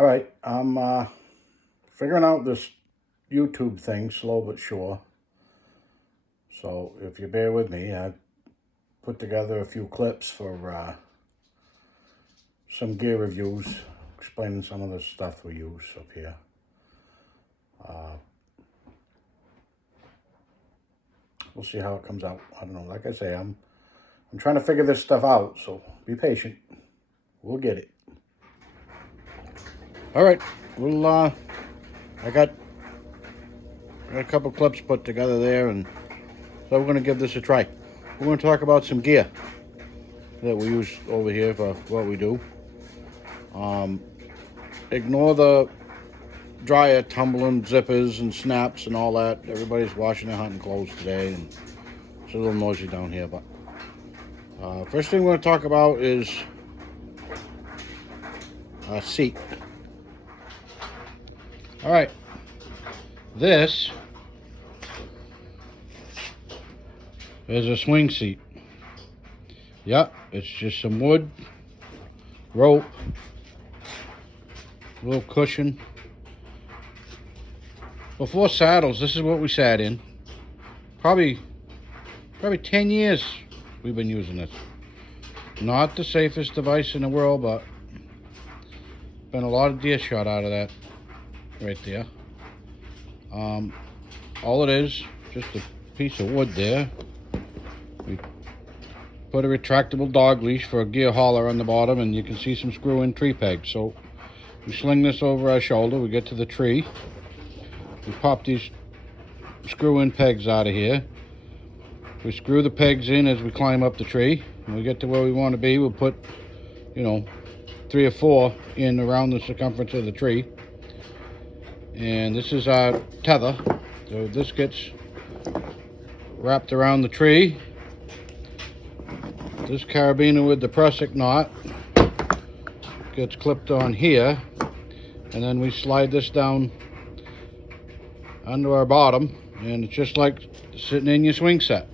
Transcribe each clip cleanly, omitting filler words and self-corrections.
All right, I'm figuring out this YouTube thing slow but sure. So if you bear with me, I put together a few clips for some gear reviews, explaining some of the stuff we use up here. We'll see how it comes out. I don't know. Like I say, I'm trying to figure this stuff out, so be patient. We'll get it. All right, we'll I got a couple clips put together there, and so we're going to give this a try. We're going to talk about some gear that we use over here for what we do. Ignore the dryer tumbling zippers and snaps and all that. Everybody's washing their hunting clothes today, and it's a little noisy down here. But first thing we're going to talk about is a seat. All right, this is a swing seat. Yep, it's just some wood, rope, a little cushion. Before saddles, this is what we sat in. Probably 10 years we've been using this. Not the safest device in the world, but been a lot of deer shot out of that right there. All it is, just a piece of wood there. We put a retractable dog leash for a gear hauler on the bottom, and you can see some screw-in tree pegs. So we sling this over our shoulder, we get to the tree, we pop these screw-in pegs out of here. We screw the pegs in as we climb up the tree. When we get to where we want to be, we'll put, 3 or 4 in around the circumference of the tree. And this is our tether. So this gets wrapped around the tree. This carabiner with the prusik knot gets clipped on here. And then we slide this down under our bottom, and it's just like sitting in your swing set.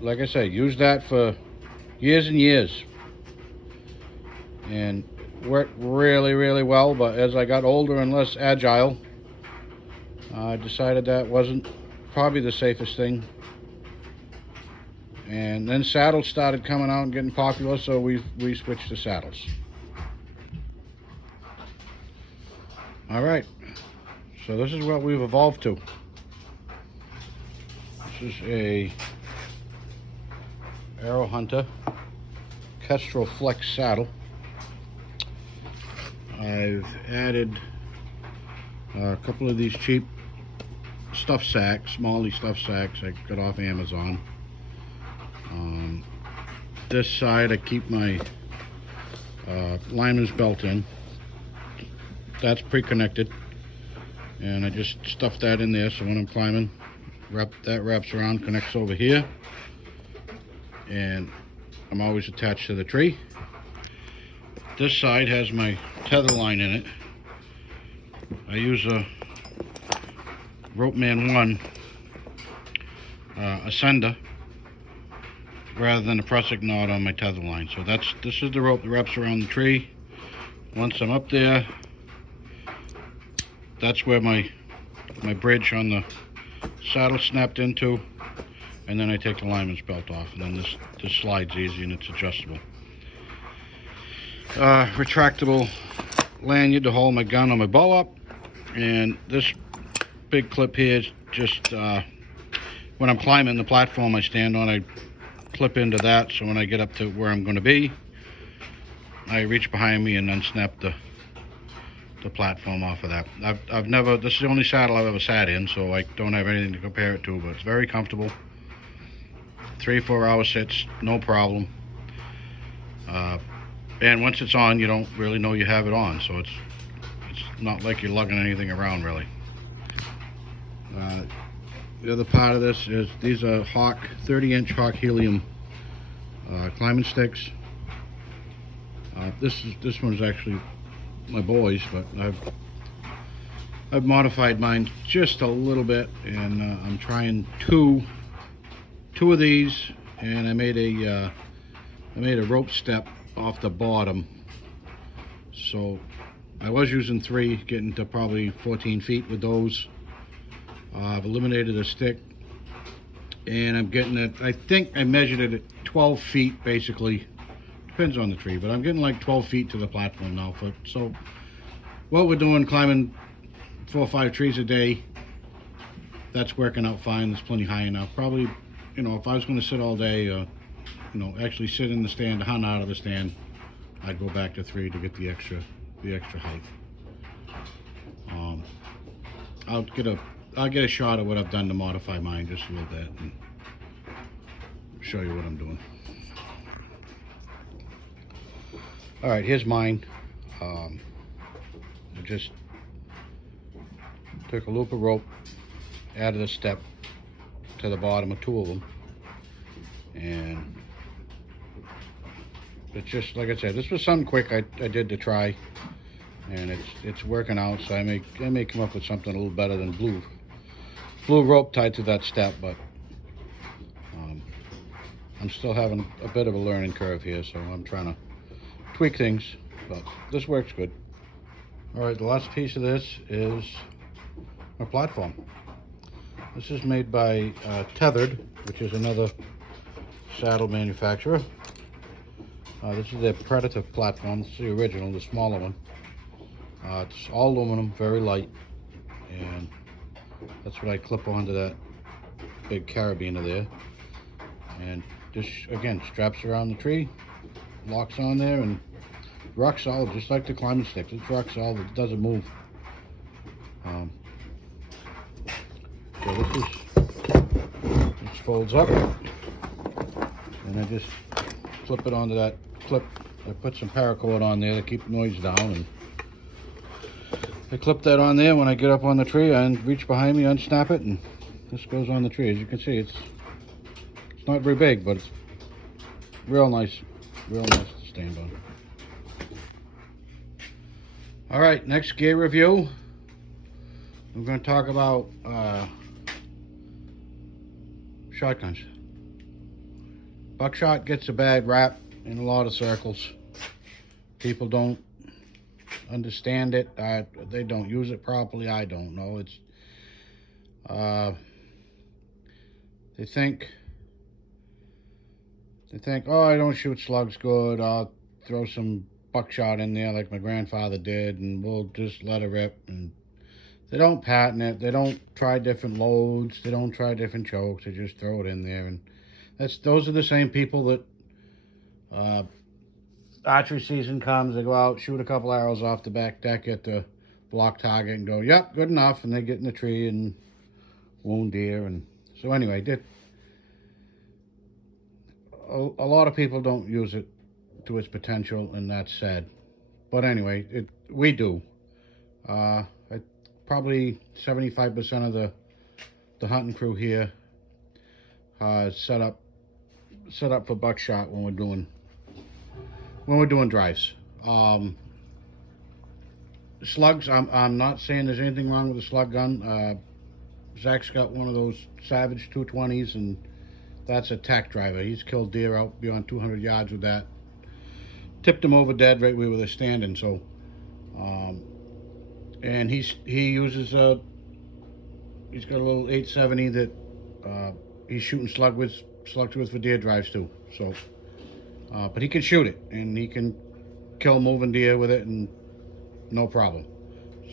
Like I say, used that for years and years, and worked really, really well. But as I got older and less agile, I decided that wasn't probably the safest thing. And then saddles started coming out and getting popular, so we switched to saddles. All right, so this is what we've evolved to. This is a Arrow Hunter Kestrel Flex saddle. I've added a couple of these cheap stuff sacks, Smalley stuff sacks I got off Amazon. This side I keep my liner's belt in. That's pre-connected, and I just stuff that in there, so when I'm climbing, that wraps around, connects over here, and I'm always attached to the tree. This side has my tether line in it. I use a Ropeman 1 ascender rather than a prusik knot on my tether line. So this is the rope that wraps around the tree. Once I'm up there, that's where my bridge on the saddle snapped into, and then I take the lineman's belt off, and then this slides easy and it's adjustable. Retractable lanyard to hold my gun or my bow up, and this big clip here is just when I'm climbing the platform I stand on, I clip into that, so when I get up to where I'm going to be, I reach behind me and then snap the platform off of that. This is the only saddle I've ever sat in, so I don't have anything to compare it to, but it's very comfortable. 3-4 hour sits, no problem. And once it's on, you don't really know you have it on, so it's not like you're lugging anything around really. The other part of this is these are Hawk 30-inch Hawk helium climbing sticks. This one's actually my boys, but I've modified mine just a little bit, and I'm trying two of these, and I made a rope step off the bottom So I was using 3, getting to probably 14 feet with those. I've eliminated a stick, and I'm getting it, I think I measured it at 12 feet basically. Depends on the tree, but I'm getting like 12 feet to the platform now. So what we're doing, climbing 4 or 5 trees a day, that's working out fine. It's plenty high enough. Probably, you know, if I was going to sit all day, you know, actually sit in the stand, hunt out of the stand, I'd go back to 3 to get the extra height. I'll get a shot of what I've done to modify mine just a little bit and show you what I'm doing. All right, here's mine. I just took a loop of rope, added a step to the bottom of 2 of them, and it's just, like I said, this was something quick I did to try, and it's working out. So I may come up with something a little better than blue rope tied to that step, but I'm still having a bit of a learning curve here, so I'm trying to tweak things, but this works good. All right, the last piece of this is my platform. This is made by Tethered, which is another saddle manufacturer. This is their Predator platform. This is the original, the smaller one. It's all aluminum, very light, and that's what I clip onto that big carabiner there. And this, again, straps around the tree, locks on there, and rock solid, just like the climbing sticks. It's rock solid, it doesn't move. So this folds up, and I just flip it onto that clip. I put some paracord on there to keep the noise down, and I clip that on there. When I get up on the tree, I reach behind me, unsnap it, and this goes on the tree. As you can see, it's not very big, but it's real nice to stand on. All right, next gear review. I'm going to talk about shotguns. Buckshot gets a bad rap in a lot of circles. People don't understand it. They don't use it properly. I don't know. It's they think, oh, I don't shoot slugs good. I'll throw some buckshot in there like my grandfather did, and we'll just let it rip. And they don't patent it. They don't try different loads. They don't try different chokes. They just throw it in there. And those are the same people that archery season comes. They go out, shoot a couple arrows off the back deck at the block target, and go, "Yep, good enough." And they get in the tree and wound deer. And so anyway, a lot of people don't use it to its potential, and that's sad. But anyway, we do. Probably 75% of the hunting crew here set up for buckshot when we're doing drives. Slugs, I'm not saying there's anything wrong with the slug gun. Zach's got one of those Savage 220s, and that's a tack driver. He's killed deer out beyond 200 yards with that. Tipped him over dead right where they're standing. So, and he uses he's got a little 870 that he's shooting slugs with for deer drives too. So, but he can shoot it, and he can kill moving deer with it, and no problem.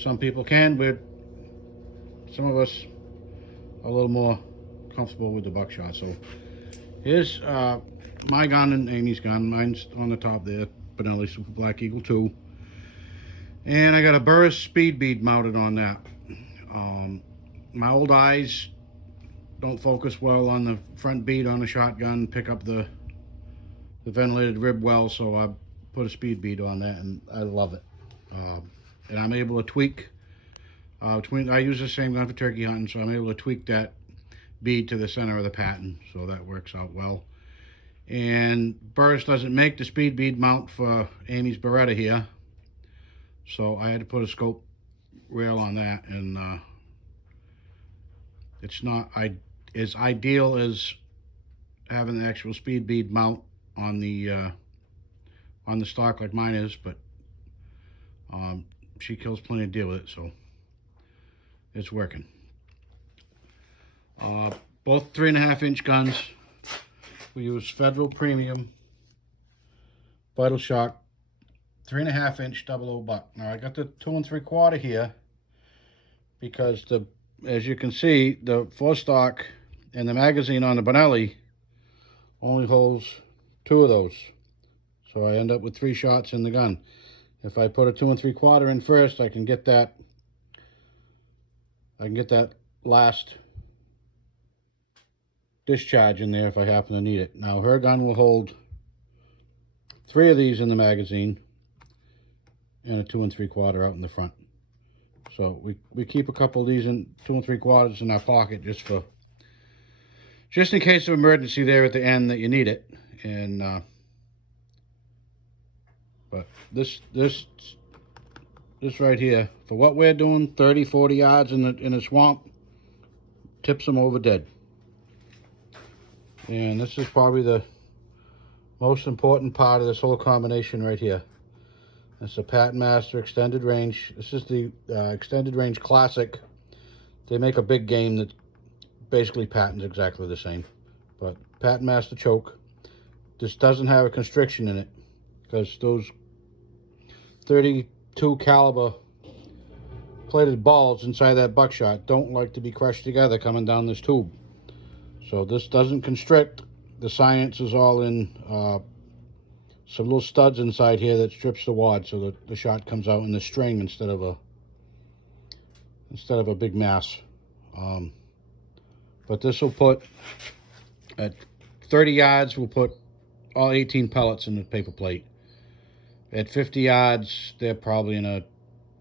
Some people can, but some of us are a little more comfortable with the buckshot. So here's my gun and Amy's gun. Mine's on the top there, Benelli Super Black Eagle 2. And I got a Burris speed bead mounted on that. My old eyes don't focus well on the front bead on the shotgun, pick up the ventilated rib well, so I put a speed bead on that, and I love it. And I'm able to tweak. I use the same gun for turkey hunting, so I'm able to tweak that bead to the center of the pattern, so that works out well. And Burris doesn't make the speed bead mount for Amy's Beretta here, so I had to put a scope rail on that, and it's not as ideal as having the actual speed bead mount on the stock like mine is, but She kills plenty of deer with it, so it's working. Both 3.5-inch guns. We use Federal Premium Vital Shock 3.5-inch 00 buck. Now I got the 2 3/4 here because as you can see, the forestock and the magazine on the Benelli only holds 2 of those. So I end up with 3 shots in the gun. If I put a 2 3/4 in first, I can get that last discharge in there if I happen to need it. Now her gun will hold 3 of these in the magazine and a 2 3/4 out in the front. So we keep a couple of these in 2 3/4 in our pocket just in case of emergency there at the end that you need it. And but this right here, for what we're doing, 30-40 yards in a swamp, tips them over dead. And this is probably the most important part of this whole combination right here. It's a Patent Master Extended Range. This is the Extended Range Classic. They make a big game that basically patents exactly the same. But Patent Master choke. This doesn't have a constriction in it because those 32 caliber plated balls inside that buckshot don't like to be crushed together coming down this tube. So this doesn't constrict. The science is all in some little studs inside here that strips the wad so that the shot comes out in the string instead of a big mass. But this will put, at 30 yards, we'll put all 18 pellets in the paper plate. At 50 yards, they're probably in a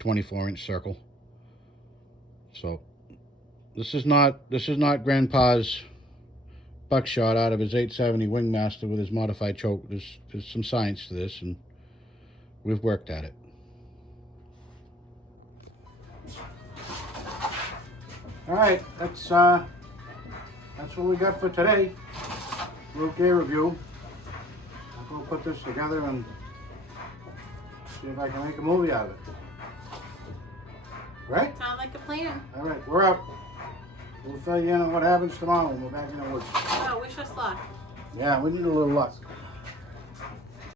24-inch circle. So this is not Grandpa's buckshot out of his 870 Wingmaster with his modified choke. There's some science to this, and we've worked at it. All right, that's what we got for today. Little gear review. I'll go put this together and see if I can make a movie out of it. Right? Sounds like a plan. All right, we're up. We'll fill you in on what happens tomorrow when we're back in the woods. Oh, wish us luck. Yeah, we need a little luck.